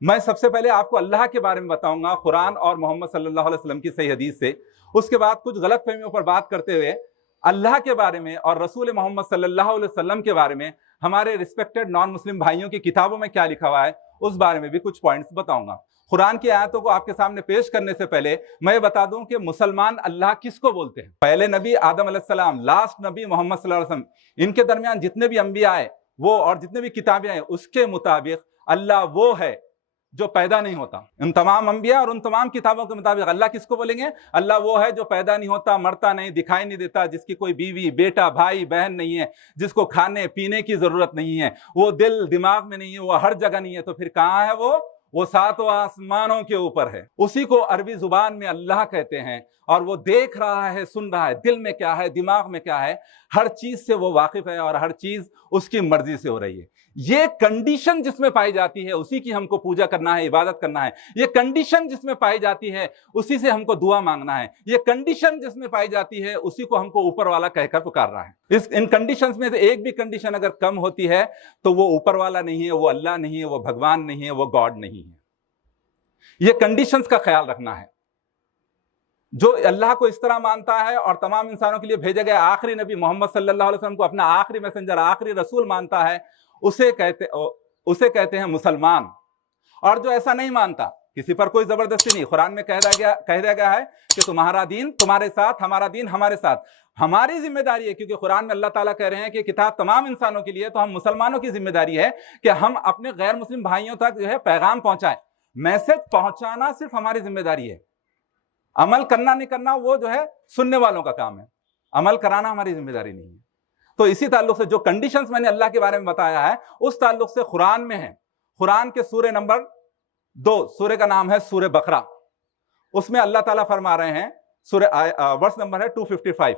میں سب سے پہلے آپ کو اللہ کے بارے میں بتاؤں گا قرآن اور محمد صلی اللہ علیہ وسلم کی صحیح حدیث سے، اس کے بعد کچھ غلط فہمیوں پر بات کرتے ہوئے اللہ کے بارے میں اور رسول محمد صلی اللہ علیہ وسلم کے بارے میں ہمارے ریسپیکٹڈ نان مسلم بھائیوں کی کتابوں میں کیا لکھا ہوا ہے اس بارے میں بھی کچھ پوائنٹس بتاؤں گا۔ قرآن کی آیتوں کو آپ کے سامنے پیش کرنے سے پہلے میں یہ بتا دوں کہ مسلمان اللہ کس کو بولتے ہیں۔ پہلے نبی آدم علیہ السلام، لاسٹ نبی محمد صلی اللہ علیہ وسلم، ان کے درمیان جتنے بھی انبیاء آئے وہ اور جتنے بھی کتابیں آئے اس کے مطابق اللہ وہ ہے جو پیدا نہیں ہوتا۔ ان تمام انبیاء اور ان تمام کتابوں کے مطابق اللہ کس کو بولیں گے؟ اللہ وہ ہے جو پیدا نہیں ہوتا، مرتا نہیں، دکھائی نہیں دیتا، جس کی کوئی بیوی بیٹا بھائی بہن نہیں ہے، جس کو کھانے پینے کی ضرورت نہیں ہے، وہ دل دماغ میں نہیں ہے، وہ ہر جگہ نہیں ہے، تو پھر کہاں ہے وہ ساتوں آسمانوں کے اوپر ہے۔ اسی کو عربی زبان میں اللہ کہتے ہیں، اور وہ دیکھ رہا ہے، سن رہا ہے، دل میں کیا ہے، دماغ میں کیا ہے، ہر چیز سے وہ واقف ہے اور ہر چیز اس کی مرضی سے ہو رہی ہے۔ یہ کنڈیشن جس میں پائی جاتی ہے اسی کی ہم کو پوجا کرنا ہے، عبادت کرنا ہے۔ یہ کنڈیشن جس میں پائی جاتی ہے اسی سے ہم کو دعا مانگنا ہے۔ یہ کنڈیشن جس میں پائی جاتی ہے اسی کو ہم کو اوپر والا کہہ کر پکار رہا ہے۔ ان کنڈیشنز میں سے ایک بھی کنڈیشن اگر کم ہوتی ہے تو وہ اوپر والا نہیں ہے، وہ اللہ نہیں ہے، وہ بھگوان نہیں ہے، وہ گاڈ نہیں ہے۔ یہ کنڈیشنز کا خیال رکھنا ہے۔ جو اللہ کو اس طرح مانتا ہے اور تمام انسانوں کے لیے بھیجا گیا آخری نبی محمد صلی اللہ علیہ وسلم کو اپنا آخری میسنجر، آخری رسول مانتا ہے، اسے کہتے ہیں مسلمان۔ اور جو ایسا نہیں مانتا، کسی پر کوئی زبردستی نہیں، قرآن میں کہہ دیا گیا ہے کہ تمہارا دین تمہارے ساتھ، ہمارا دین ہمارے ساتھ۔ ہماری ذمہ داری ہے، کیونکہ قرآن میں اللہ تعالیٰ کہہ رہے ہیں کہ کتاب تمام انسانوں کے لیے، تو ہم مسلمانوں کی ذمہ داری ہے کہ ہم اپنے غیر مسلم بھائیوں تک جو ہے پیغام پہنچائیں۔ میسج پہنچانا صرف ہماری ذمہ داری ہے، عمل کرنا نہیں کرنا وہ جو ہے سننے والوں کا کام ہے، عمل کرانا ہماری ذمہ داری نہیں ہے۔ تو اسی تعلق سے جو کنڈیشنز میں نے اللہ کے بارے میں بتایا ہے اس تعلق سے قرآن میں ہے۔ قرآن کے سورہ نمبر 2، سورہ کا نام ہے سورہ بقرہ، اس میں اللہ تعالیٰ فرما رہے ہیں، ورس نمبر ہے 255،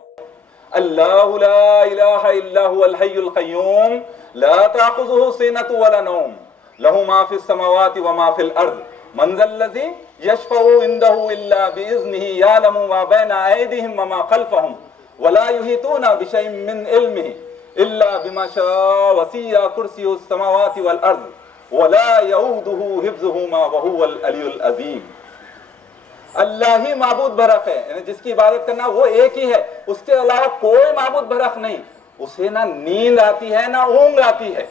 اللہ لا الہ الا هو الحی القیوم لا تأخذہ سنۃ ولا نوم لہ ما فی السماوات وما فی الارض من ذا الذی یشفع عندہ الا بإذنہ یعلم ما بین ایدیہم وما خلفہم ولا يحيطون بشيء من علمه الا بما شاء وسع كرسيه السماوات والارض ولا يؤوده حفظهما وهو العلي العظيم۔ اللہ ہی معبود برحق ہے، یعنی جس کی عبادت کرنا وہ ایک ہی ہے، اس کے علاوہ کوئی معبود برحق نہیں۔ اسے نہ نیند آتی ہے نہ اونگ آتی ہے،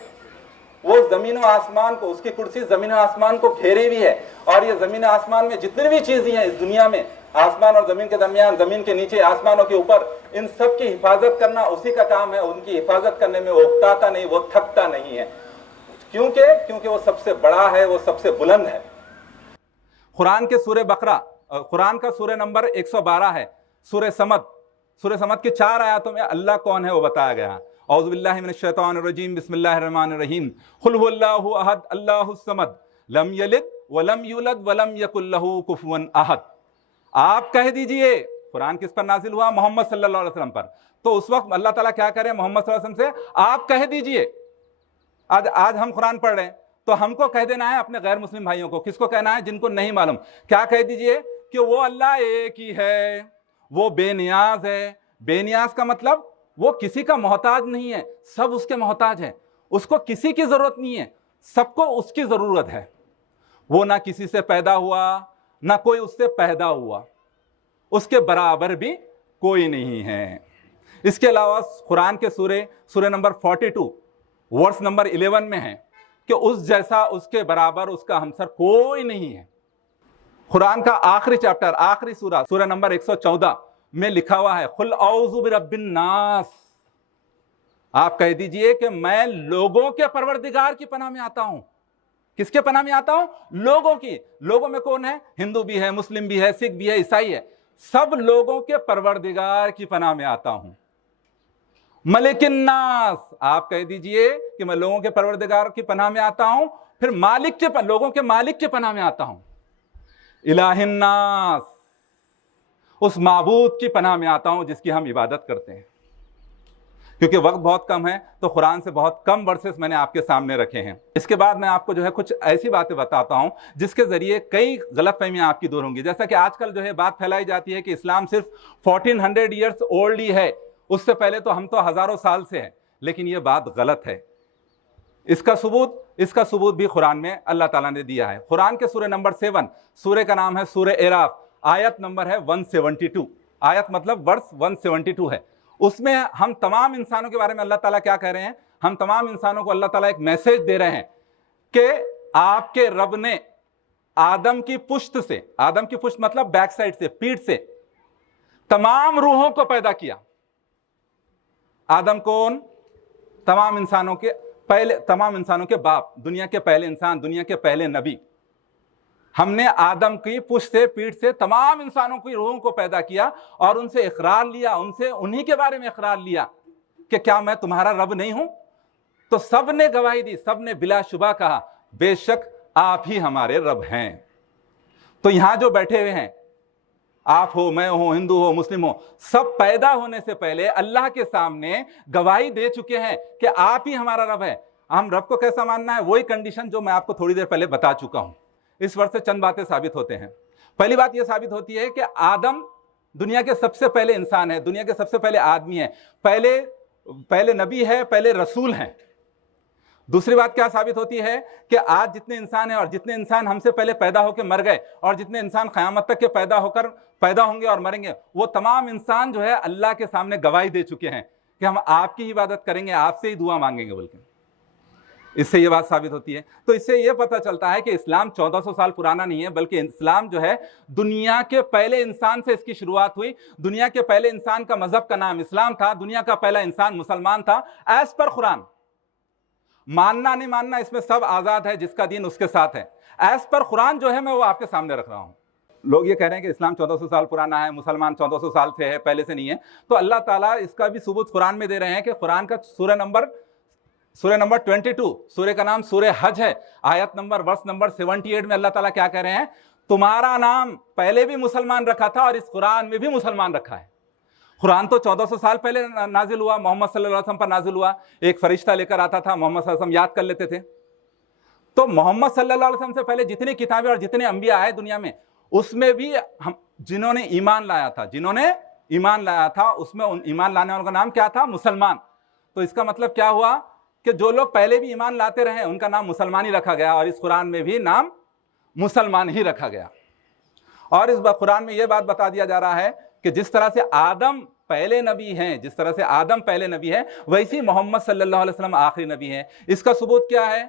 وہ زمین و آسمان کو، اس کی کرسی زمین و آسمان کو گھیری ہوئی ہے، اور یہ زمین و آسمان میں جتنی بھی چیزیں ہیں اس دنیا میں، آسمان اور زمین کے درمیان، زمین کے نیچے، آسمانوں کے اوپر، ان سب کی حفاظت کرنا اسی کا کام ہے۔ ان کی حفاظت کرنے میں وہ اکتاتا نہیں، وہ تھکتا نہیں ہے، کیونکہ وہ سب سے بڑا ہے، وہ سب سے بلند ہے۔ قرآن کے سورہ بقرہ، قرآن کا سورہ نمبر 112 ہے، سورہ سمد کی 4 آیاتوں میں اللہ کون ہے وہ بتایا گیا ہے۔ اعوذ باللہ من الشیطان الرجیم، بسم اللہ الرحمن الرحیم، قل هو اللہ احد اللہ الصمد لم یلد ولم یولد ولم یکن لہ کفوا احد۔ آپ کہہ دیجئے، قرآن کس پر نازل ہوا؟ محمد صلی اللہ علیہ وسلم پر۔ تو اس وقت اللہ تعالیٰ کیا کرے محمد صلی اللہ علیہ وسلم سے؟ آپ کہہ دیجئے۔ آج ہم قرآن پڑھ رہے ہیں تو ہم کو کہہ دینا ہے اپنے غیر مسلم بھائیوں کو، کس کو کہنا ہے؟ جن کو نہیں معلوم۔ کیا کہہ دیجئے؟ کہ وہ اللہ ایک ہی ہے، وہ بے نیاز ہے۔ بے نیاز کا مطلب وہ کسی کا محتاج نہیں ہے، سب اس کے محتاج ہیں، اس کو کسی کی ضرورت نہیں ہے، سب کو اس کی ضرورت ہے۔ وہ نہ کسی سے پیدا ہوا نہ کوئی اس سے پیدا ہوا، اس کے برابر بھی کوئی نہیں ہے۔ اس کے علاوہ قرآن کے سورہ نمبر 42 ورس نمبر 11 میں ہے کہ اس جیسا، اس کے برابر، اس کا ہمسر کوئی نہیں ہے۔ قرآن کا آخری چیپٹر، آخری سورہ نمبر 114 میں لکھا ہوا ہے، قل اعوذ برب الناس۔ آپ کہہ دیجئے کہ میں لوگوں کے پروردگار کی پناہ میں آتا ہوں۔ کس کے پناہ میں آتا ہوں؟ لوگوں کی۔ لوگوں میں کون ہے؟ ہندو بھی ہے، مسلم بھی ہے، سکھ بھی ہے، عیسائی ہے، سب لوگوں کے پروردگار کی پناہ میں آتا ہوں۔ ملک الناس، آپ کہہ دیجئے کہ میں لوگوں کے پروردگار کی پناہ میں آتا ہوں، پھر لوگوں کے مالک کے پناہ میں آتا ہوں۔ الہ الناس، اس معبود کی پناہ میں آتا ہوں جس کی ہم عبادت کرتے ہیں۔ کیونکہ وقت بہت کم ہے تو قرآن سے بہت کم ورسز میں نے آپ کے سامنے رکھے ہیں۔ اس کے بعد میں آپ کو جو ہے کچھ ایسی باتیں بتاتا ہوں جس کے ذریعے کئی غلط فہمیاں آپ کی دور ہوں گی۔ جیسا کہ آج کل جو ہے بات پھیلائی جاتی ہے کہ اسلام صرف 1400 ایئرس اولڈ ہی ہے، اس سے پہلے تو ہم تو ہزاروں سال سے ہیں، لیکن یہ بات غلط ہے۔ اس کا ثبوت بھی قرآن میں اللہ تعالیٰ نے دیا ہے۔ قرآن کے سورہ نمبر 7، سورہ کا نام ہے سورہ اعراف، آیت نمبر ہے 172، آیت مطلب ورس 172 ہے۔ اس میں ہم تمام انسانوں کے بارے میں اللہ تعالیٰ کیا کہہ رہے ہیں؟ ہم تمام انسانوں کو اللہ تعالیٰ ایک میسج دے رہے ہیں کہ آپ کے رب نے آدم کی پشت سے، آدم کی پشت مطلب بیک سائڈ سے، پیٹھ سے تمام روحوں کو پیدا کیا۔ آدم کون؟ تمام انسانوں کے باپ، دنیا کے پہلے انسان، دنیا کے پہلے نبی۔ ہم نے آدم کی پشت سے، پیٹھ سے تمام انسانوں کی روحوں کو پیدا کیا اور ان سے اقرار لیا، انہی کے بارے میں اقرار لیا کہ کیا میں تمہارا رب نہیں ہوں؟ تو سب نے گواہی دی، سب نے بلا شبہ کہا بے شک آپ ہی ہمارے رب ہیں۔ تو یہاں جو بیٹھے ہوئے ہیں، آپ ہو، میں ہوں، ہندو ہو، مسلم ہو، سب پیدا ہونے سے پہلے اللہ کے سامنے گواہی دے چکے ہیں کہ آپ ہی ہمارا رب ہے۔ ہم رب کو کیسا ماننا ہے؟ وہی کنڈیشن جو میں آپ کو تھوڑی دیر پہلے بتا چکا ہوں۔ اس ورس سے چند باتیں ثابت ہوتے ہیں۔ پہلی بات یہ ثابت ہوتی ہے کہ آدم دنیا کے سب سے پہلے انسان ہے، دنیا کے سب سے پہلے آدمی ہے، پہلے نبی ہے، پہلے رسول ہیں۔ دوسری بات کیا ثابت ہوتی ہے کہ آج جتنے انسان ہیں اور جتنے انسان ہم سے پہلے پیدا ہو کے مر گئے اور جتنے انسان قیامت تک کے پیدا ہوں گے اور مریں گے، وہ تمام انسان جو ہے اللہ کے سامنے گواہی دے چکے ہیں کہ ہم آپ کی عبادت کریں گے، آپ سے ہی دعا مانگیں گے۔ بلکہ اس سے یہ بات ثابت ہوتی ہے۔ تو اس سے یہ پتہ چلتا ہے کہ اسلام 1400 سال پرانا نہیں ہے، بلکہ اسلام جو ہے دنیا کے پہلے انسان سے اس کی شروعات ہوئی۔ دنیا کے پہلے انسان کا مذہب کا نام اسلام تھا، دنیا کا پہلا انسان مسلمان تھا ایز پر قرآن۔ ماننا نہیں ماننا اس میں سب آزاد ہے، جس کا دین اس کے ساتھ ہے۔ ایز پر قرآن جو ہے میں وہ آپ کے سامنے رکھ رہا ہوں۔ لوگ یہ کہہ رہے ہیں کہ اسلام 1400 سال پرانا ہے، مسلمان 1400 سال سے ہے، پہلے سے نہیں ہے۔ تو اللہ تعالیٰ اس کا بھی ثبوت قرآن میں دے رہے ہیں کہ قرآن کا سورہ نمبر 22، سورہ کا نام سورہ حج ہے، آیت نمبر ورس نمبر 78 میں اللہ تعالیٰ کیا کہہ رہے ہیں؟ تمہارا نام پہلے بھی مسلمان رکھا تھا اور اس قرآن میں بھی مسلمان رکھا ہے۔ قرآن تو 1400 سال پہلے نازل ہوا، محمد صلی اللہ علیہ وسلم پر نازل ہوا، ایک فرشتہ لے کر آتا تھا، محمد صلی اللہ علیہ وسلم یاد کر لیتے تھے۔ تو محمد صلی اللہ علیہ وسلم سے پہلے جتنی کتابیں اور جتنے انبیاء آئے دنیا میں، اس میں بھی جنہوں نے ایمان لایا تھا اس میں ایمان لانے والوں کا نام کیا تھا؟ مسلمان۔ تو اس کا مطلب کیا ہوا کہ جو لوگ پہلے بھی ایمان لاتے رہے ان کا نام مسلمان ہی رکھا گیا، اور اس قرآن میں بھی نام مسلمان ہی رکھا گیا۔ اور اس قرآن میں یہ بات بتا دیا جا رہا ہے کہ جس طرح سے آدم پہلے نبی ہیں، ویسی محمد صلی اللہ علیہ وسلم آخری نبی ہیں۔ اس کا ثبوت کیا ہے؟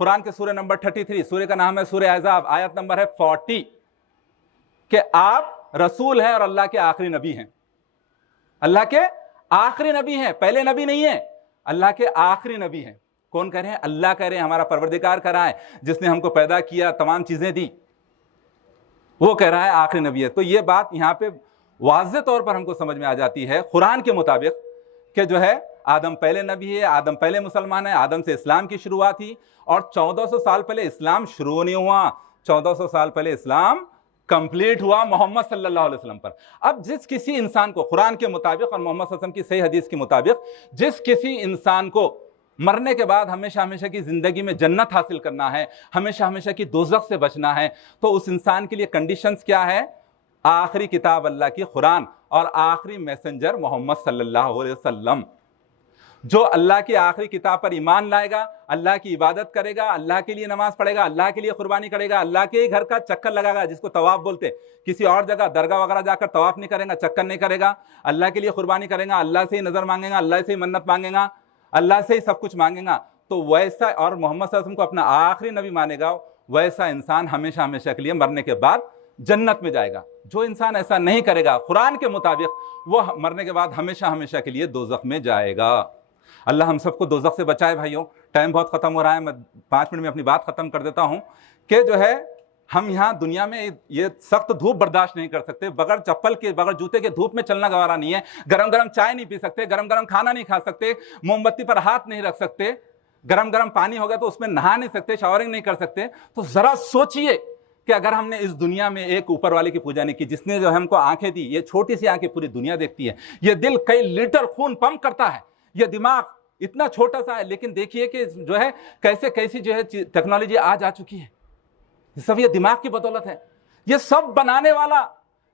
قرآن کے سورہ نمبر 33، سورہ کا نام ہے سورہ احزاب، آیت نمبر ہے 40، کہ آپ رسول ہیں اور اللہ کے آخری نبی ہیں۔ اللہ کے آخری نبی ہیں، پہلے نبی نہیں ہیں، اللہ کے آخری نبی ہیں۔ کون کہہ رہے ہیں؟ اللہ کہہ رہے ہیں، ہمارا پروردگار کہہ رہا ہے، جس نے ہم کو پیدا کیا، تمام چیزیں دی، وہ کہہ رہا ہے آخری نبی ہے۔ تو یہ بات یہاں پہ واضح طور پر ہم کو سمجھ میں آ جاتی ہے قرآن کے مطابق کہ جو ہے آدم پہلے نبی ہے، آدم پہلے مسلمان ہے، آدم سے اسلام کی شروعات تھی، اور 1400 سال پہلے اسلام شروع نہیں ہوا، 1400 سال پہلے اسلام کمپلیٹ ہوا محمد صلی اللہ علیہ وسلم پر۔ اب جس کسی انسان کو قرآن کے مطابق اور محمد صلی اللہ علیہ وسلم کی صحیح حدیث کے مطابق جس کسی انسان کو مرنے کے بعد ہمیشہ کی زندگی میں جنت حاصل کرنا ہے، ہمیشہ کی دوزخ سے بچنا ہے، تو اس انسان کے لیے کنڈیشنز کیا ہے؟ آخری کتاب اللہ کی قرآن اور آخری میسنجر محمد صلی اللہ علیہ وسلم۔ جو اللہ کی آخری کتاب پر ایمان لائے گا، اللہ کی عبادت کرے گا، اللہ کے لیے نماز پڑھے گا، اللہ کے لیے قربانی کرے گا، اللہ کے ہی گھر کا چکر لگائے گا، جس کو طواف بولتے، کسی اور جگہ درگاہ وغیرہ جا کر طواف نہیں کرے گا، چکر نہیں کرے گا، اللہ کے لیے قربانی کرے گا، اللہ سے ہی نظر مانگے گا، اللہ سے ہی منت مانگے گا، اللہ سے ہی سب کچھ مانگے گا، تو ویسا، اور محمد صلی اللہ علیہ وسلم کو اپنا آخری نبی مانے گا، ویسا انسان ہمیشہ کے لیے مرنے کے بعد جنت میں جائے گا۔ جو انسان ایسا نہیں کرے گا قرآن کے مطابق، وہ مرنے کے بعد ہمیشہ کے لیے دوزخ میں جائے گا۔ اللہ ہم سب کو دوزخ سے بچائے۔ بھائیوں، ٹائم بہت ختم ہو رہا ہے، میں 5 منٹ میں اپنی بات ختم کر دیتا ہوں کہ جو ہے ہم یہاں دنیا میں یہ سخت دھوپ برداشت نہیں کر سکتے، بغیر چپل کے، بغیر جوتے کے دھوپ میں چلنا گوارا نہیں ہے، گرم چائے نہیں پی سکتے، گرم کھانا نہیں کھا سکتے، موم بتی پر ہاتھ نہیں رکھ سکتے، گرم پانی ہوگا تو اس میں نہا نہیں سکتے، شاورنگ نہیں کر سکتے۔ تو ذرا سوچئے کہ اگر ہم نے اس دنیا میں ایک اوپر والے کی پوجا نہیں کی، جس نے جو ہم کو آنکھیں دی، یہ چھوٹی سی آنکھیں پوری دنیا دیکھتی ہے، یہ دل کئی لیٹر خون پمپ کرتا ہے، یہ دماغ اتنا چھوٹا سا ہے، لیکن دیکھیے کہ جو ہے کیسی جو ہے ٹیکنالوجی آج آ چکی ہے، سب یہ دماغ کی بدولت ہے۔ یہ سب بنانے والا،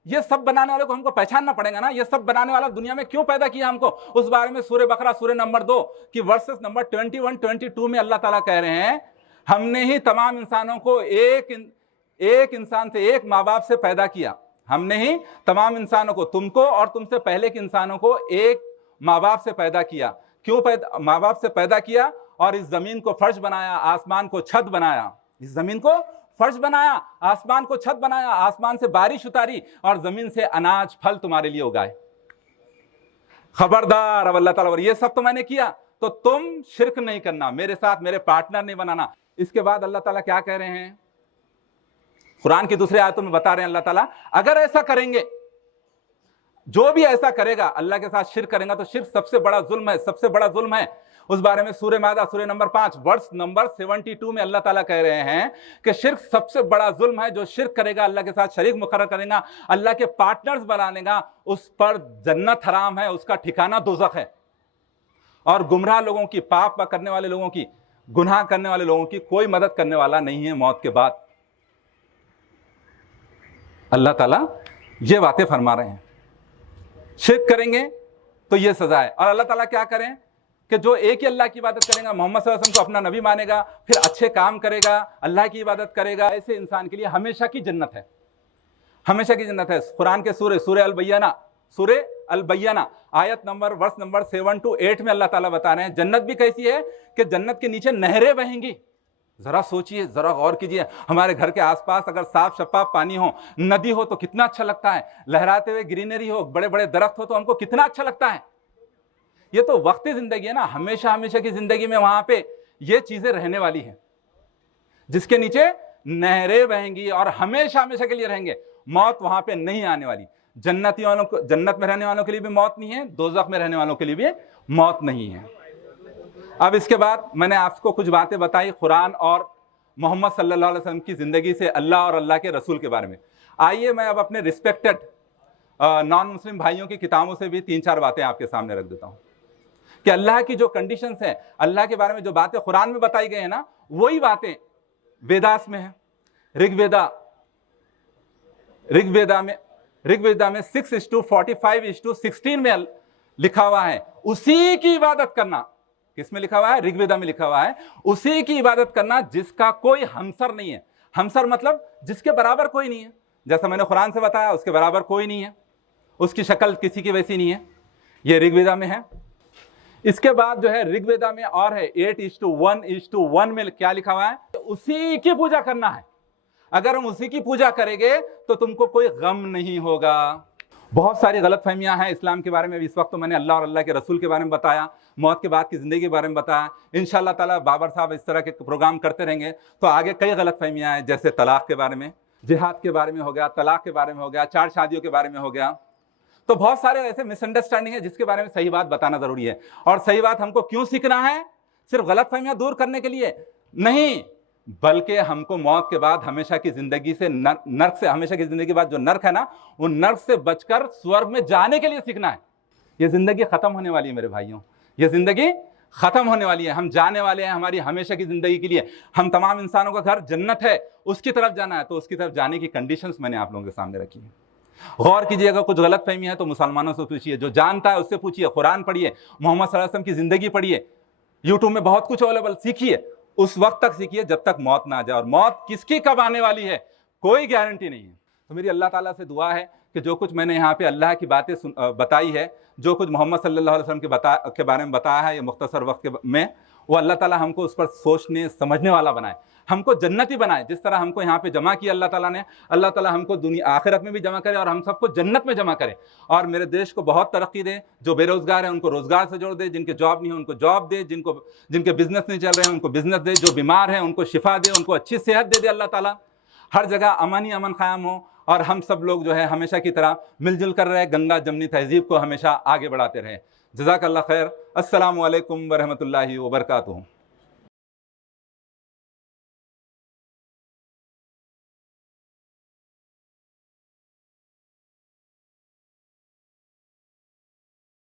یہ سب بنانے والے کو ہم کو پہچاننا پڑے گا نا, یہ سب بنانے والا دنیا میں کیوں پیدا کیا ہم کو. اس بارے میں سورہ بقرہ سورہ نمبر 2 کی ورسز نمبر 21-22 میں اللہ تعالیٰ کہہ رہے ہیں ہم نے ہی تمام انسانوں کو ایک انسان سے, ایک ماں باپ سے پیدا کیا. ہم نے ہی تمام انسانوں کو, تم کو اور تم سے پہلے کے انسانوں کو ایک ماں باپ سے پیدا کیا. کیوں ماں باپ سے پیدا کیا؟ اور اس زمین کو فرش بنایا, آسمان کو چھت بنایا. اس زمین کو فرش بنایا, آسمان کو چھت بنایا, آسمان سے بارش اتاری اور زمین سے اناج پھل تمہارے لیے اگائے. خبردار, اب اللہ تعالیٰ اور یہ سب تو میں نے کیا, تو تم شرک نہیں کرنا, میرے ساتھ میرے پارٹنر نہیں بنانا. اس کے بعد اللہ تعالیٰ کیا کہہ رہے ہیں قرآن کی دوسری آیتوں میں بتا رہے ہیں اللہ تعالیٰ اگر ایسا کریں گے, جو بھی ایسا کرے گا اللہ کے ساتھ شرک کرے گا تو شرک سب سے بڑا ظلم ہے, سب سے بڑا ظلم ہے. اس بارے میں سورہ مائدہ سورہ نمبر 5 ورس نمبر 72 میں اللہ تعالیٰ کہہ رہے ہیں کہ شرک سب سے بڑا ظلم ہے. جو شرک کرے گا, اللہ کے ساتھ شریک مقرر کرے گا, اللہ کے پارٹنرز بنانے گا, اس پر جنت حرام ہے, اس کا ٹھکانہ دوزخ ہے. اور گمراہ لوگوں کی, پاپ کرنے والے لوگوں کی, گناہ کرنے والے لوگوں کی کوئی مدد کرنے والا نہیں ہے موت کے بعد. اللہ تعالیٰ یہ باتیں فرما رہے ہیں. شرک کریں گے تو یہ سزا ہے. اور اللہ تعالیٰ کیا کریں کہ جو ایک ہی اللہ کی عبادت کرے گا, محمد صلی اللہ علیہ وسلم کو اپنا نبی مانے گا, پھر اچھے کام کرے گا, اللہ کی عبادت کرے گا, ایسے انسان کے لیے ہمیشہ کی جنت ہے, ہمیشہ کی جنت ہے. قرآن کے سورہ البینہ آیت نمبر ورس نمبر 7-8 میں اللہ تعالیٰ بتا رہے ہیں جنت بھی کیسی ہے کہ جنت کے نیچے نہریں بہیں گی. ذرا سوچئے, ذرا غور کیجئے, ہمارے گھر کے آس پاس اگر صاف شفاف پانی ہو, ندی ہو تو کتنا اچھا لگتا ہے, لہراتے ہوئے گرینری ہو, بڑے بڑے درخت ہو تو ہم کو کتنا اچھا لگتا ہے. یہ تو وقتی زندگی ہے نا, ہمیشہ ہمیشہ کی زندگی میں وہاں پہ یہ چیزیں رہنے والی ہیں جس کے نیچے نہریں بہیں گی اور ہمیشہ ہمیشہ کے لیے رہیں گے. موت وہاں پہ نہیں آنے والی. جنت میں رہنے والوں کے لیے بھی موت نہیں ہے, دوزخ میں رہنے والوں کے لیے بھی موت نہیں ہے. اب اس کے بعد میں نے آپ کو کچھ باتیں بتائی قرآن اور محمد صلی اللہ علیہ وسلم کی زندگی سے, اللہ اور اللہ کے رسول کے بارے میں. آئیے میں اب اپنے ریسپیکٹڈ نان مسلم بھائیوں کی کتابوں سے بھی 3-4 باتیں آپ کے سامنے رکھ دیتا ہوں کہ اللہ کی جو کنڈیشنز ہیں, اللہ کے بارے میں جو باتیں قرآن میں بتائی گئی ہیں نا, وہی باتیں ویداس میں ہیں. رگ ویدا میں 6:45:16 میں لکھا ہوا ہے اسی کی عبادت کرنا. کس میں لکھا ہوا ہے؟ رگ ویدا میں لکھا ہوا ہے اسی کی عبادت کرنا جس کا کوئی ہمسر نہیں ہے. ہمسر مطلب جس کے برابر کوئی نہیں ہے. جیسا میں نے قرآن سے بتایا اس کے برابر کوئی نہیں ہے, اس کی شکل کسی کی ویسی نہیں ہے. یہ رگ ویدا میں ہے. اس کے بعد جو ہے رگ ویدا میں اور ہے 8:1:1 میں کیا لکھا ہوا ہے؟ اسی کی پوجا کرنا ہے. اگر ہم اسی کی پوجا کریں گے تو تم کو کوئی غم نہیں ہوگا. بہت ساری غلط فہمیاں ہیں اسلام کے بارے میں. اس وقت تو میں نے اللہ اور اللہ کے رسول کے بارے میں بتایا, موت کے بعد کی زندگی کے بارے میں بتایا. انشاءاللہ تعالیٰ بابر صاحب اس طرح کے پروگرام کرتے رہیں گے تو آگے کئی غلط فہمیاں ہیں, جیسے طلاق کے بارے میں, جہاد کے بارے میں ہو گیا, طلاق کے بارے میں ہو گیا, 4 شادیوں کے بارے میں ہو گیا. تو بہت سارے ایسے مس انڈرسٹینڈنگ ہے جس کے بارے میں صحیح بات بتانا ضروری ہے. اور صحیح بات ہم کو کیوں سیکھنا ہے؟ صرف غلط فہمیاں دور کرنے کے لیے نہیں, بلکہ ہم کو موت کے بعد ہمیشہ کی زندگی سے, نرک سے, ہمیشہ کی زندگی کے بعد جو نرک ہے نا, وہ نرک سے بچ کر سورگ میں جانے کے لیے سیکھنا ہے. یہ زندگی ختم ہونے والی ہے میرے بھائیوں, یہ زندگی ختم ہونے والی ہے. ہم جانے والے ہیں ہماری ہمیشہ کی زندگی کے لیے. ہم تمام انسانوں کا گھر جنت ہے, اس کی طرف جانا ہے. تو اس کی طرف جانے کی کنڈیشنز میں نے آپ لوگوں کے سامنے رکھی ہیں. غور کیجئے, اگر کچھ غلط فہمی ہے تو مسلمانوں سے پوچھیے, جو جانتا ہے اس سے پوچھیے, قرآن پڑھیے, محمد صلی اللہ علیہ وسلم کی زندگی پڑھیے, یوٹیوب میں بہت کچھ اویلیبل, سیکھیے. اس وقت تک سیکھیے جب تک موت نہ آ جائے. اور موت کس کی کب آنے والی ہے کوئی گارنٹی نہیں ہے. تو میری اللہ تعالیٰ سے دعا ہے کہ جو کچھ میں نے یہاں پہ اللہ کی باتیں بتائی ہے, جو کچھ محمد صلی اللہ علیہ وسلم کے بارے میں بتایا ہے یہ مختصر وقت میں, وہ اللہ تعالیٰ ہم کو اس پر سوچنے سمجھنے والا بنائے, ہم کو جنتی بنائے. جس طرح ہم کو یہاں پہ جمع کیا اللہ تعالیٰ نے, اللہ تعالیٰ ہم کو دنیا آخرت میں بھی جمع کرے اور ہم سب کو جنت میں جمع کرے. اور میرے دیش کو بہت ترقی دے. جو بے روزگار ہیں ان کو روزگار سے جوڑ دے, جن کے جاب نہیں ہے ان کو جاب دے, جن کے بزنس نہیں چل رہے ہیں ان کو بزنس دے, جو بیمار ہیں ان کو شفا دے, ان کو اچھی صحت دے اللہ تعالیٰ. ہر جگہ امن ہی امن قائم ہو اور ہم سب لوگ جو ہے ہمیشہ کی طرح مل جل کر رہے, گنگا جمنی تہذیب کو ہمیشہ آگے بڑھاتے رہیں. جزاک اللہ خیر. السلام علیکم ورحمۃ اللہ وبرکاتہ.